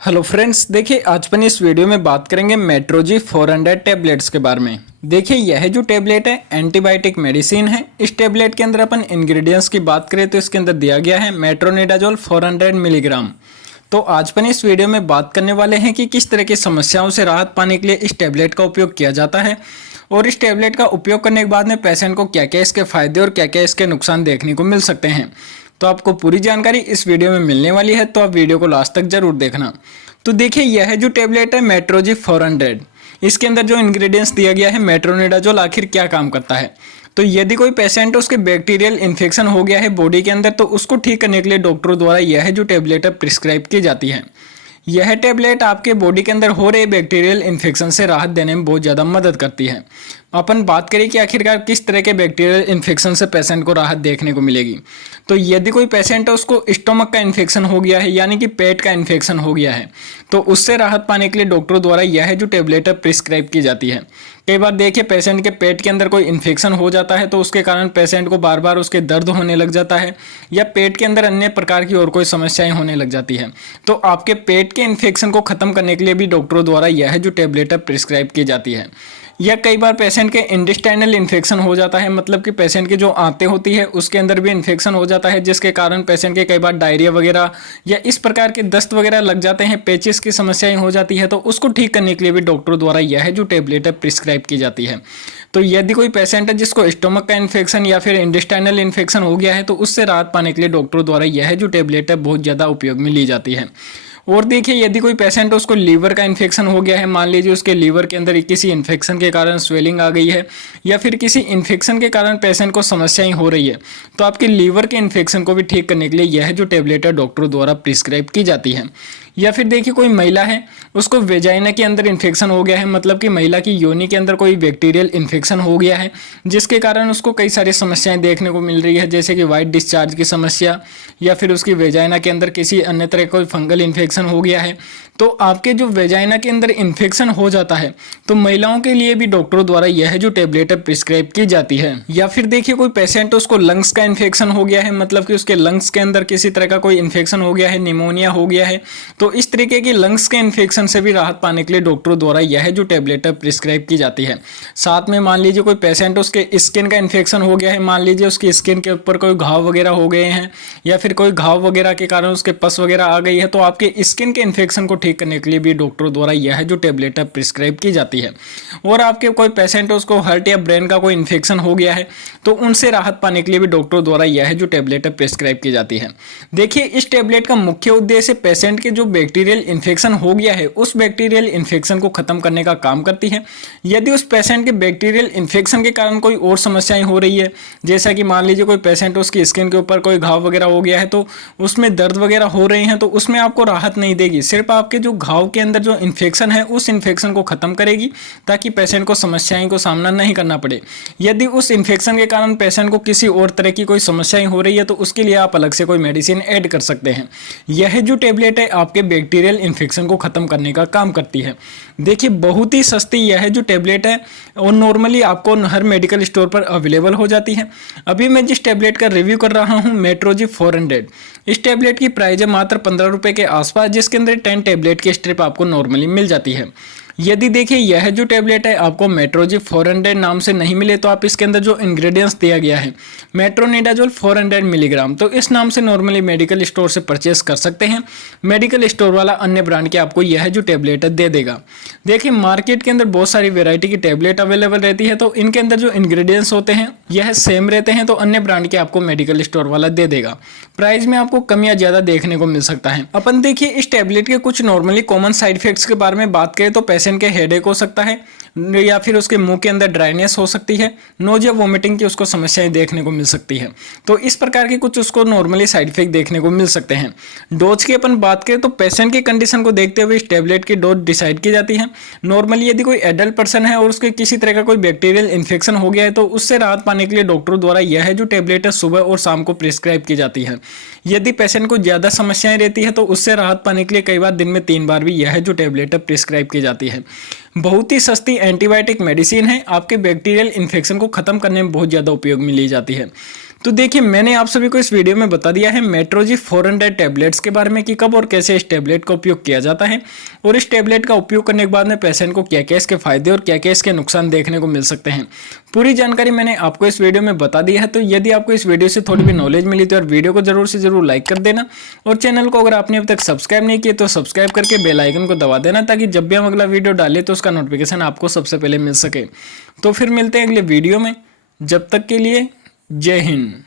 Hello friends, देखिए आज अपन इस वीडियो में बात करेंगे मेट्रोजी 400 टैबलेट्स के बारे में। देखिए यह जो टैबलेट है एंटीबायोटिक मेडिसिन है। इस टैबलेट के अंदर अपन इंग्रेडिएंट्स की बात करें तो इसके अंदर दिया गया है मेट्रोनिडाजोल 400 मिलीग्राम। तो आज अपन इस वीडियो में बात करने वाले हैं कि किस तरह की समस्याओं से राहत पाने के लिए इस टैबलेट का उपयोग किया जाता है और इस टैबलेट का उपयोग करने के बाद में पेशेंट को क्या क्या इसके फायदे और क्या क्या इसके नुकसान देखने को मिल सकते हैं। तो आपको पूरी जानकारी इस वीडियो में मिलने वाली है, तो आप वीडियो को लास्ट तक जरूर देखना। तो देखिए यह जो टैबलेट है मेट्रोजी 400, इसके अंदर जो इंग्रेडिएंट्स दिया गया है मेट्रोनिडाजोल आखिर क्या काम करता है। तो यदि कोई पेशेंट उसके बैक्टीरियल इन्फेक्शन हो गया है बॉडी के अंदर, तो उसको ठीक करने के लिए डॉक्टरों द्वारा यह जो टैबलेट है प्रिस्क्राइब की जाती है। यह टैबलेट आपके बॉडी के अंदर हो रहे बैक्टीरियल इन्फेक्शन से राहत देने में बहुत ज़्यादा मदद करती है। अपन बात करें कि आखिरकार किस तरह के बैक्टीरियल इन्फेक्शन से पेशेंट को राहत देखने को मिलेगी। तो यदि कोई पेशेंट है उसको स्टोमक का इन्फेक्शन हो गया है, यानी कि पेट का इन्फेक्शन हो गया है, तो उससे राहत पाने के लिए डॉक्टरों द्वारा यह जो टैबलेट है प्रिस्क्राइब की जाती है। कई बार देखिए पेशेंट के पेट के अंदर कोई इन्फेक्शन हो जाता है तो उसके कारण पेशेंट को बार बार उसके दर्द होने लग जाता है या पेट के अंदर अन्य प्रकार की और कोई समस्याएं होने लग जाती है। तो आपके पेट के इन्फेक्शन को खत्म करने के लिए भी डॉक्टरों द्वारा यह जो टैबलेट है प्रिस्क्राइब की जाती है। या कई बार पेशेंट के इंटेस्टाइनल इन्फेक्शन हो जाता है, मतलब कि पेशेंट की जो आंतें होती है उसके अंदर भी इन्फेक्शन हो जाता है, जिसके कारण पेशेंट के कई बार डायरिया वगैरह या इस प्रकार के दस्त वगैरह लग जाते हैं, पेचिस की समस्याएं हो जाती है। तो उसको ठीक करने के लिए भी डॉक्टरों द्वारा यह जो टैबलेट है प्रिस्क्राइब की जाती है। तो यदि कोई पेशेंट है जिसको स्टोमक का इन्फेक्शन या फिर इंटेस्टाइनल इन्फेक्शन हो गया है, तो उससे राहत पाने के लिए डॉक्टरों द्वारा यह जो टैबलेट है बहुत ज़्यादा उपयोग में ली जाती है। और देखिए यदि कोई पेशेंट उसको लीवर का इन्फेक्शन हो गया है, मान लीजिए उसके लीवर के अंदर किसी इन्फेक्शन के कारण स्वेलिंग आ गई है या फिर किसी इन्फेक्शन के कारण पेशेंट को समस्याएं हो रही है, तो आपके लीवर के इन्फेक्शन को भी ठीक करने के लिए यह जो टैबलेट है डॉक्टरों द्वारा प्रिस्क्राइब की जाती है। या फिर देखिए कोई महिला है उसको वेजाइना के अंदर इन्फेक्शन हो गया है, मतलब कि महिला की योनि के अंदर कोई बैक्टीरियल इन्फेक्शन हो गया है, जिसके कारण उसको कई सारी समस्याएं देखने को मिल रही है, जैसे कि वाइट डिस्चार्ज की समस्या या फिर उसकी वेजाइना के अंदर किसी अन्य तरह का कोई फंगल इन्फेक्शन हो गया है। तो आपके जो वेजाइना के अंदर इन्फेक्शन हो जाता है तो महिलाओं के लिए भी डॉक्टरों द्वारा यह जो टैबलेट है प्रिस्क्राइब की जाती है। या फिर देखिए कोई पेशेंट उसको लंग्स का इन्फेक्शन हो गया है, मतलब कि उसके लंग्स के अंदर किसी तरह का कोई इन्फेक्शन हो गया है, निमोनिया हो गया है, तो इस तरीके की लंग्स के इन्फेक्शन से भी राहत पाने के लिए डॉक्टरों द्वारा यह जो टैबलेट है प्रिस्क्राइब की जाती है। साथ में मान लीजिए कोई पेशेंट उसके स्किन का इन्फेक्शन हो गया है, मान लीजिए उसकी स्किन के ऊपर कोई घाव वगैरह हो गए हैं या फिर कोई घाव वगैरह के कारण उसके पस वगैरह आ गई है, तो आपके स्किन के इन्फेक्शन को ठीक करने के लिए भी डॉक्टरों द्वारा यह जो टैबलेट है प्रिस्क्राइब की जाती है। और आपके कोई पेशेंट उसको हार्ट या ब्रेन का कोई इन्फेक्शन हो गया है तो उनसे राहत पाने के लिए भी डॉक्टरों द्वारा यह जो टैबलेट है प्रिस्क्राइब की जाती है। देखिए इस टैबलेट का मुख्य उद्देश्य पेशेंट के जो बैक्टीरियल इन्फेक्शन हो गया है उस बैक्टीरियल इन्फेक्शन को खत्म करने का काम करती है। यदि उस पेशेंट के बैक्टीरियल इन्फेक्शन के कारण कोई और समस्याएं हो रही है, जैसा कि मान लीजिए कोई पेशेंट उसकी स्किन के ऊपर कोई घाव वगैरह हो गया है तो उसमें दर्द वगैरह हो रहे हैं, तो उसमें आपको राहत नहीं देगी, सिर्फ आपके जो घाव के अंदर जो इन्फेक्शन है उस इन्फेक्शन को खत्म करेगी ताकि पेशेंट को समस्याएं को सामना नहीं करना पड़े। यदि उस इन्फेक्शन के कारण पेशेंट को किसी और तरह की कोई समस्याएं हो रही है तो उसके लिए आप अलग से कोई मेडिसिन ऐड कर सकते हैं। यह जो टैबलेट है आपके बैक्टीरियल इन्फेक्शन को खत्म करने का काम करती है। देखिए बहुत ही सस्ती यह जो टैबलेट है और नॉर्मली आपको हर मेडिकल स्टोर पर अवेलेबल हो जाती है। अभी मैं जिस टैबलेट का रिव्यू कर रहा हूँ मेट्रोजी 400, इस टैबलेट की प्राइस है मात्र 15 रुपये के आसपास, जिसके अंदर 10 टैबलेट की स्ट्रिप आपको नॉर्मली मिल जाती है। यदि देखिए यह जो टैबलेट है आपको मेट्रोजी 400 नाम से नहीं मिले तो आप इसके अंदर जो इंग्रेडिएंट्स दिया गया है मेट्रोनिडाजोल 400 मिलीग्राम, तो इस नाम से नॉर्मली मेडिकल स्टोर से परचेस कर सकते हैं। मेडिकल स्टोर वाला अन्य ब्रांड के आपको यह जो टैबलेट है दे देगा। देखिए मार्केट के अंदर बहुत सारी वेराइटी की टैबलेट अवेलेबल रहती है, तो इनके अंदर जो इंग्रेडिएंट्स होते हैं यह सेम रहते हैं, तो अन्य ब्रांड के आपको मेडिकल स्टोर वाला दे देगा। प्राइस में आपको कम या ज्यादा देखने को मिल सकता है। अपन देखिए इस टैबलेट के कुछ नॉर्मली कॉमन साइड इफेक्ट्स के बारे में बात करें तो पेशेंट के हेडेक हो सकता है या फिर उसके मुंह के अंदर ड्राइनेस हो सकती है, नोजिया वोमिटिंग की उसको समस्याएं देखने को मिल सकती है। तो इस प्रकार के कुछ उसको नॉर्मली साइड इफेक्ट देखने को मिल सकते हैं। डोज की अपन बात करें तो पेशेंट की कंडीशन को देखते हुए इस टैबलेट की डोज डिसाइड की जाती है। नॉर्मली यदि कोई एडल्ट पर्सन है और उसके किसी तरह का कोई बैक्टीरियल इन्फेक्शन हो गया है तो उससे राहत पाने के लिए डॉक्टरों द्वारा यह जो टैबलेट है सुबह और शाम को प्रिस्क्राइब की जाती है। यदि पेशेंट को ज्यादा समस्याएं रहती है तो उससे राहत पाने के लिए कई बार दिन में 3 बार भी यह जो टैबलेट है प्रिस्क्राइब की जाती है। बहुत ही सस्ती एंटीबायोटिक मेडिसिन है, आपके बैक्टीरियल इन्फेक्शन को खत्म करने में बहुत ज़्यादा उपयोग में ली जाती है। तो देखिए मैंने आप सभी को इस वीडियो में बता दिया है मेट्रोजी 400 टैबलेट्स के बारे में कि कब और कैसे इस टैबलेट का उपयोग किया जाता है और इस टैबलेट का उपयोग करने के बाद में पेशेंट को क्या क्या इसके फायदे और क्या क्या इसके नुकसान देखने को मिल सकते हैं। पूरी जानकारी मैंने आपको इस वीडियो में बता दी है। तो यदि आपको इस वीडियो से थोड़ी भी नॉलेज मिली तो यार वीडियो को जरूर से जरूर लाइक कर देना और चैनल को अगर आपने अभी तक सब्सक्राइब नहीं किया तो सब्सक्राइब करके बेल आइकन को दबा देना ताकि जब भी हम अगला वीडियो डालें तो उसका नोटिफिकेशन आपको सबसे पहले मिल सके। तो फिर मिलते हैं अगले वीडियो में, जब तक के लिए जय हिंद।